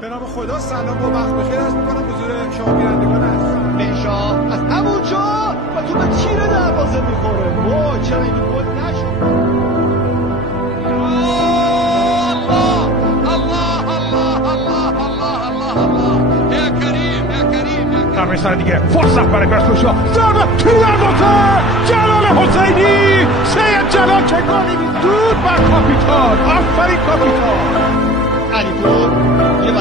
به نام خدا سلام و وقت بخیر عرض می‌کنم حضور شما بینندگان عزیزم. بنشا از همونجا و تو به تیر دروازه میخوره. وای چرا این گل نشد؟ در سر دیگه فرصت برای پرسپولیس ضربه تو دروازه جلال حسینی سید جلال چه گلی دود بر کاپیتان. آفرین کاپیتان. علیپور یه